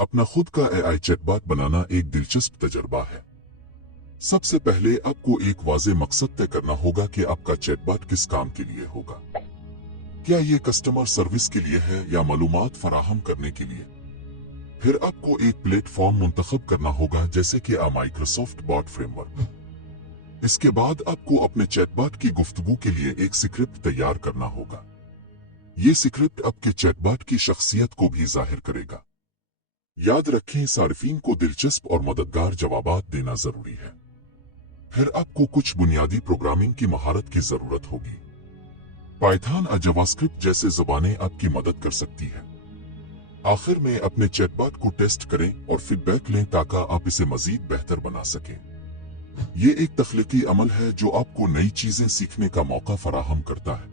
अपना खुद का एआई चैटबॉट बनाना एक दिलचस्प तजर्बा है। सबसे पहले आपको एक वाज़ेह मकसद तय करना होगा कि आपका चैटबॉट किस काम के लिए होगा। क्या ये कस्टमर सर्विस के लिए है या मालूमात फराहम करने के लिए? फिर आपको एक प्लेटफॉर्म मुंतखब करना होगा, जैसे कि माइक्रोसॉफ्ट बॉट फ्रेमवर्क। इसके बाद आपको अपने चैटबॉट की गुफ्तगू के लिए एक स्क्रिप्ट तैयार करना होगा। ये स्क्रिप्ट आपके चैटबॉट की शख्सियत को भी जाहिर करेगा। याद रखें, सार्फिन को दिलचस्प और मददगार जवाबात देना जरूरी है। फिर आपको कुछ बुनियादी प्रोग्रामिंग की महारत की जरूरत होगी। पाइथन और जावास्क्रिप्ट जैसे ज़बानें आपकी मदद कर सकती है। आखिर में अपने चैटबॉट को टेस्ट करें और फीडबैक लें ताकि आप इसे मजीद बेहतर बना सकें। ये एक तख्लीकी अमल है जो आपको नई चीजें सीखने का मौका फराहम करता है।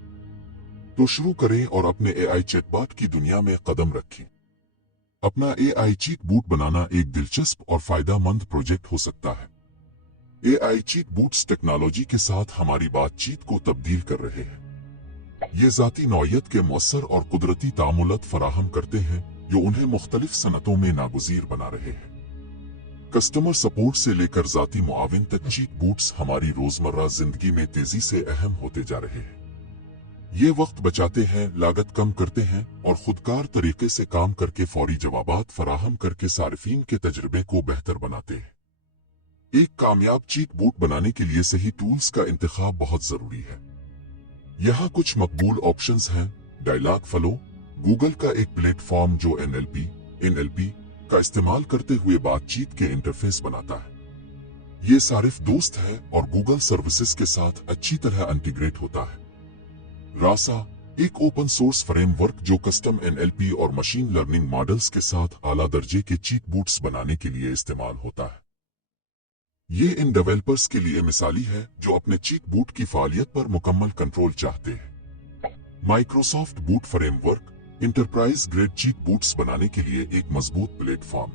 तो शुरू करें और अपने एआई चैटबॉट की दुनिया में कदम रखें। अपना एआई चीट बूट बनाना एक दिलचस्प और फायदेमंद प्रोजेक्ट हो सकता है। एआई चीट बूट्स टेक्नोलॉजी के साथ हमारी बातचीत को तब्दील कर रहे हैं। ये जाती नौयत के मौसर और कुदरती तामुलत फराहम करते हैं जो उन्हें मुख्तलिफ सनतों में नागुज़ीर बना रहे हैं। कस्टमर सपोर्ट से लेकर जाती मुआविन तक चीट बूट्स हमारी रोजमर्रा जिंदगी में तेजी से अहम होते जा रहे हैं। ये वक्त बचाते हैं, लागत कम करते हैं और खुदकार तरीके से काम करके फौरी जवाबात फराहम करके सार्फिन के तजर्बे को बेहतर बनाते हैं। एक कामयाब चीट बूट बनाने के लिए सही टूल्स का इंतखाब बहुत जरूरी है। यहाँ कुछ मकबूल ऑप्शंस हैं। डायलॉग फ्लो, गूगल का एक प्लेटफॉर्म जो एनएलपी का इस्तेमाल करते हुए बातचीत के इंटरफेस बनाता है। ये सारिफ दोस्त है और गूगल सर्विसेज के साथ अच्छी तरह इंटीग्रेट होता है। रासा, एक ओपन सोर्स फ्रेमवर्क जो कस्टम एनएलपी और मशीन लर्निंग मॉडल्स के साथ आला दर्जे के चीट बूट्स बनाने के लिए इस्तेमाल होता है। ये इन डेवलपर्स के लिए मिसाली है जो अपने चीट बूट की फालियत पर मुकम्मल कंट्रोल चाहते हैं। Microsoft boot framework enterprise grade cheat boots बनाने के लिए एक मजबूत प्लेटफॉर्म।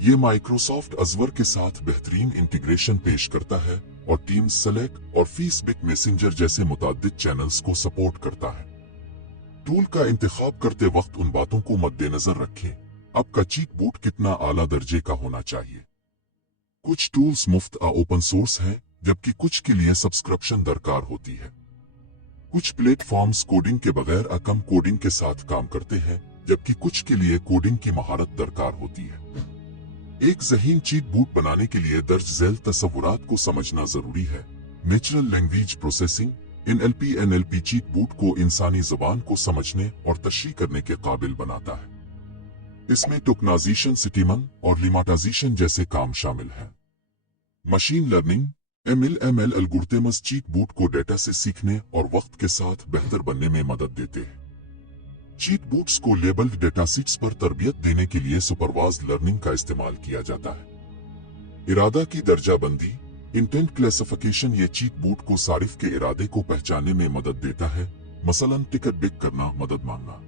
ये माइक्रोसॉफ्ट अज़वर के साथ बेहतरीन इंटीग्रेशन पेश करता है और टीम्स सेलेक्ट और फेसबुक मैसेंजर जैसे मुताद्दिद चैनल्स को सपोर्ट करता है। टूल का इंतखाब करते वक्त उन बातों को मद्देनजर रखें। आपका चीट बूट कितना आला दर्जे का होना चाहिए। कुछ टूल्स मुफ्त ओपन सोर्स हैं, जबकि कुछ के लिए सब्सक्रिप्शन दरकार होती है। कुछ प्लेटफॉर्म्स कोडिंग के बगैर कम कोडिंग के साथ काम करते हैं, जबकि कुछ के लिए कोडिंग की महारत दरकार होती है। एक ज़हीन चीट बूट बनाने के लिए दर्ज झैल तस्वुरात को समझना जरूरी है। Natural language processing NLP cheat boot को इंसानी ज़बान को समझने और तशरीह करने के काबिल बनाता है। इसमें टोकनाइजेशन, सिटीमन और लिमाटाइजेशन जैसे काम शामिल हैं। Machine learning ML algorithms cheat boot को डेटा से सीखने और वक्त के साथ बेहतर बनने में मदद देते हैं। चीट बूट्स को लेबल्ड डेटा सेट्स पर तरबियत देने के लिए सुपरवाइज्ड लर्निंग का इस्तेमाल किया जाता है। इरादा की दर्जाबंदी इंटेंट क्लासिफिकेशन ये चीट बूट को सारिफ के इरादे को पहचानने में मदद देता है, मसलन टिकट बिक करना, मदद मांगना।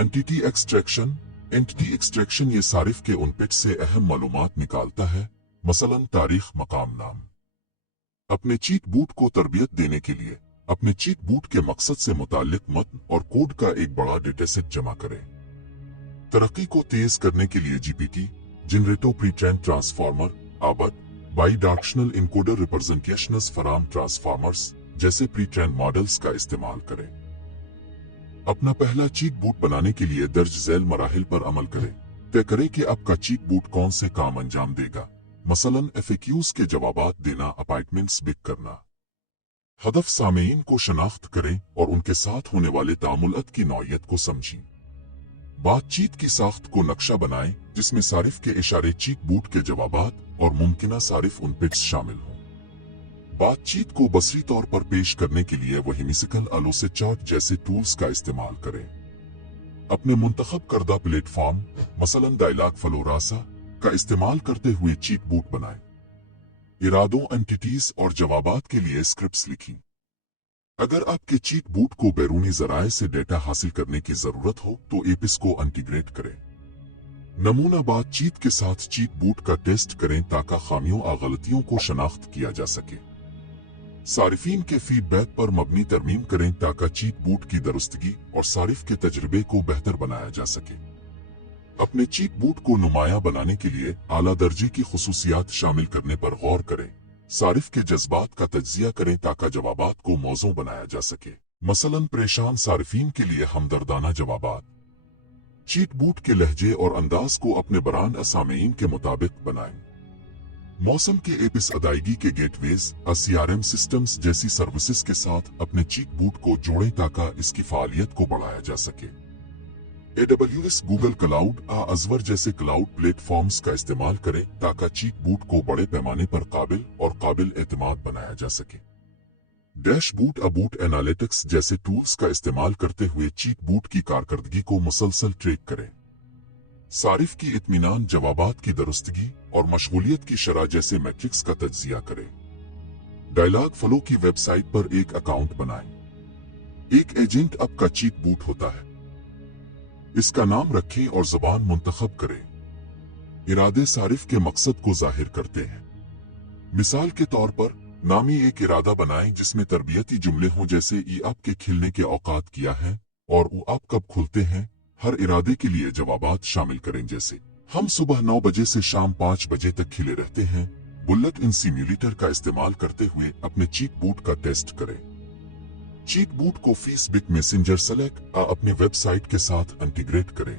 एंटिटी एक्सट्रैक्शन ये सारिफ के इनपुट से अहम मालूमात निकालता है, मसलन तारीख, मकाम, नाम। अपने चीट बूट को तरबियत देने के लिए अपने चीट बूट के मकसद से मुताल्लिक मतन और कोड का एक बड़ा डेटासेट जमा करें। तरक्की को तेज करने के लिए जीपीटी, जनरेटिव प्री-ट्रेन ट्रांसफार्मर, आबट, bidirectional encoder representations from transformers जैसे प्री-ट्रेन मॉडल्स का इस्तेमाल करें। अपना पहला चीट बूट बनाने के लिए दर्ज झैल मराहिल पर अमल करें। तय करें कि आपका चीट बूट कौन से काम अंजाम देगा, मसलन FAQs के जवाबात देना, अपॉइंटमेंट्स बिक करना। हदफ सामीन को शनाख्त करें और उनके साथ होने वाले तामुलत की नौयत को समझें। बातचीत की साख्त को नक्शा बनाएं जिसमें सारिफ के इशारे, चीट बूट के जवाबात और मुमकिना सारिफ इनपुट्स शामिल हों। बातचीत को बसरी तौर पर पेश करने के लिए वही मिसिकल अलोसे चार्ट जैसे टूल्स का इस्तेमाल करें। अपने मुंतखब करदा प्लेटफॉर्म मसलन डायलॉग फ्लो, रासा का इस्तेमाल करते हुए चीट बूट बनाएं। इरादों, एंटिटीज और जवाबात के लिए स्क्रिप्ट्स लिखें। अगर आपके चीट बूट को बैरूनी जराए से डेटा हासिल करने की जरूरत हो तो एपिस को इंटीग्रेट करें। नमूना बातचीत के साथ चीट बूट का टेस्ट करें ताकि खामियों और गलतियों को शनाख्त किया जा सके। सारिफीन के फीडबैक पर मबनी तरमीम करें ताकि चीट बूट की दुरुस्तगी और सारिफ के तजर्बे को बेहतर बनाया जा सके। अपने चीट बूट को नुमाया बनाने के लिए आला दर्जे की खुसूसियात शामिल करने पर गौर करें। सारिफ के जज्बात का तज्जिया करें ताकि जवाबात को मौजू बनाया जा सके। मसलन परेशान सारिफीन के लिए हमदर्दाना जवाबात। चीट बूट के लहजे और अंदाज को अपने बरान असामीन के मुताबिक बनाएं। मौसम के एपिस अदायगी के गेटवेज CRM सिस्टम्स जैसी सर्विसेज के साथ अपने चीट बूट को जोड़ें ताकि इसकी फालियत को बढ़ाया जा सके। AWS, गूगल क्लाउड, अजवर जैसे क्लाउड प्लेटफॉर्म्स का इस्तेमाल करें ताकि चीट बूट को बड़े पैमाने पर काबिल एतमाद बनाया जा सके। डैशबूट, बूट एनालिटिक्स जैसे टूल्स का इस्तेमाल करते हुए चीट बूट की कारकर्दगी को मुसलसल ट्रैक करें। सारिफ की इत्मीनान, जवाबात की दुरुस्तगी और मशगूलियत की शरह जैसे मैट्रिक्स का तज्जिया करें। डायलॉग फ्लो की वेबसाइट पर एक अकाउंट बनाएं। एक एजेंट आपका चीट बूट होता है। इसका नाम रखें और ज़बान मुंतखब करें। इरादे सारिफ के मकसद को जाहिर करते हैं। मिसाल के तौर पर नामी एक इरादा बनाएं जिसमें तरबियती जुमले हों जैसे ये आपके खिलने के औकात क्या है और वो आप कब खुलते हैं। हर इरादे के लिए जवाबात शामिल करें जैसे हम सुबह 9 बजे से शाम 5 बजे तक खिले रहते हैं। बुलेट इन सिम्युलेटर का इस्तेमाल करते हुए अपने चीट बूट का टेस्ट करें। चीट बूट को फेसबुक मैसेंजर सेलेक्ट अपने वेबसाइट के साथ इंटीग्रेट करें।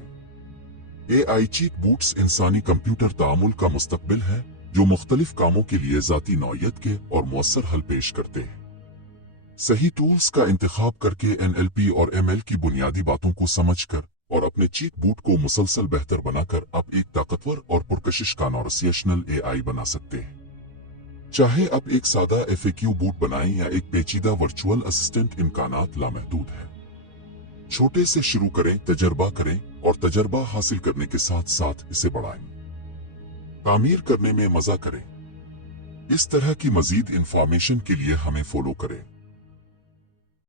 AI चीट बूट्स इंसानी कंप्यूटर तामुल का मुस्तकबिल है जो मुख्तलिफ कामों के लिए जाती नौयत के और मौसर हल पेश करते हैं। सही टूल्स का इंतखाब करके NLP और ML की बुनियादी बातों को समझकर और अपने चीट बूट को मुसलसल बेहतर बनाकर आप एक ताकतवर और पुरकशिश कॉन्वर्सेशनल AI बना सकते हैं। चाहे आप एक सादा FAQ बूट बनाएं या एक पेचीदा वर्चुअल असिस्टेंट, इम्कानात लामहदूद है। छोटे से शुरू करें, तजर्बा करें और तजर्बा हासिल करने के साथ साथ इसे बढ़ाएं। तामीर करने में मजा करें। इस तरह की मजीद इंफॉर्मेशन के लिए हमें फॉलो करें।